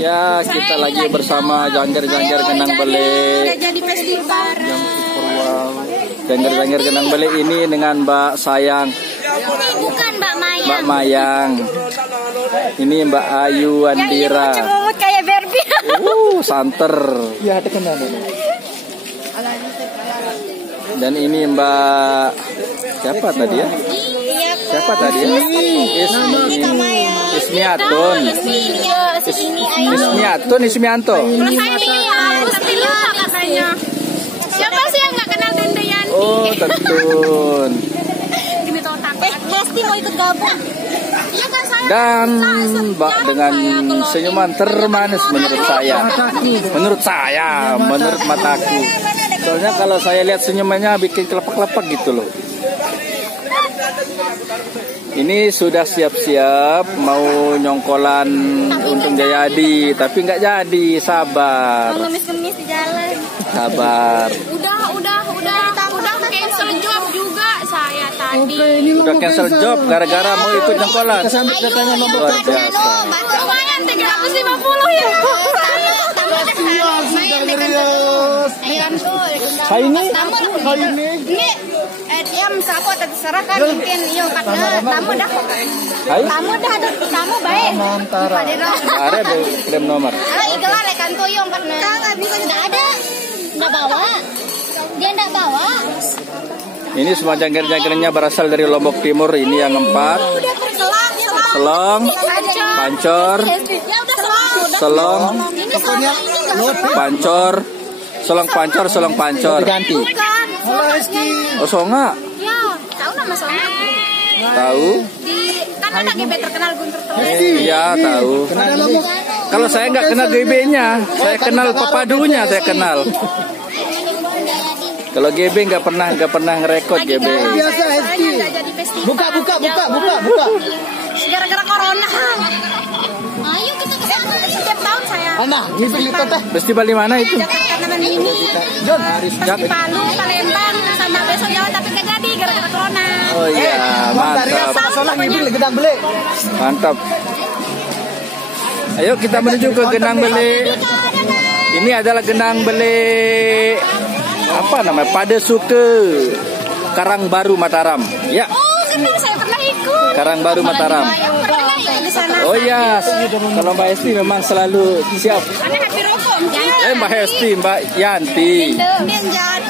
Ya, kita lagi bersama Jangger-jangger Kenang Bele. Jadi festival. Jangger-jangger Kenang Bele ini dengan Mbak Sayang. Bukan Mbak Mayang. Mbak Mayang. Ini Mbak Ayu Andira. Yang cemut kayak Barbie. Santer. Ya, ada kenal. Dan ini Mbak siapa tadi ya? Siapa tadi ya? Ismiatun. Ismianto. Kalau saya lihat, tapi lupa katanya. Siapa sih yang nggak kenal Tante Yanti? Oh, Tentun. Gini tuh takut. Hesti mau ikut gabung. Iya kan saya. Dan Mbak dengan senyuman termanis menurut saya. Menurut mataku. Soalnya kalau saya lihat senyumannya bikin kelepak-kelepak gitu loh. Ini sudah siap-siap mau nyongkolan Untung Jayadi, tapi nggak jadi, sabar. Mau ngemis-ngemis di jalan. Sabar. Udah cancel job juga saya tadi. Udah cancel job gara-gara mau ikut nyongkolan. Luar biasa. Lumayan 350 ya. Ini yang sapo terserah kan mungkin yo karena tamu dah baik. Ada deh klaim nomor. Igelar kan tuh yang karena enggak ada. Enggak bawa. Dia enggak bawa. Ini semua jangger-janggernya berasal dari Lombok Timur. Ini yang 4. Selong, pancor, selong pancor. Ganti. Oh, songa. Ya, tahu nama songa? Tahu? Kan ada GB terkenal Guntur terus. Iya, tahu. Kalau saya nggak kenal GB-nya, saya kenal pepadunya, saya kenal. Kalau GB nggak pernah ngerekod GB. Biasa Hesti. Buka. Gara-gara corona. Ayo kita ke sana setiap tahun saya. Nah, ngibir itu teh. Festival di mana itu? Jakarta Taman Mini. Jon, Di Palu, Palembang, sama besok Jawa tapi nggak jadi gara-gara corona. Oh iya, mantap. soalnya ngibir lagi gedang beli. Mantap. Ayo kita menuju ke Genang Bele. Ini adalah Genang Bele apa namanya? Padesuke Karangbaru Mataram. Ya. Oh, kenal saya pernah ikut. Karangbaru Mataram. Pernah ikut di sana. Oh iya, kalau Mbak Hesti memang selalu siap. Ada happy rokok. Mbak Hesti, Mbak Yanti. Dia jalan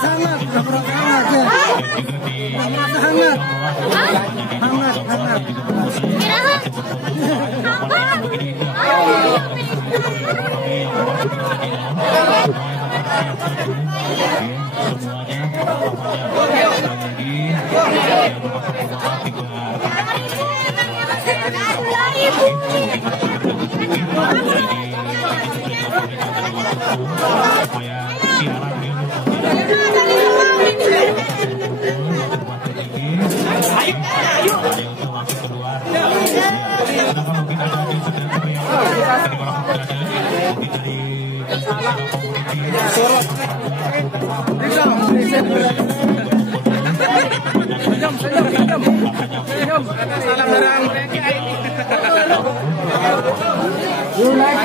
hangat ya. Hangat. You like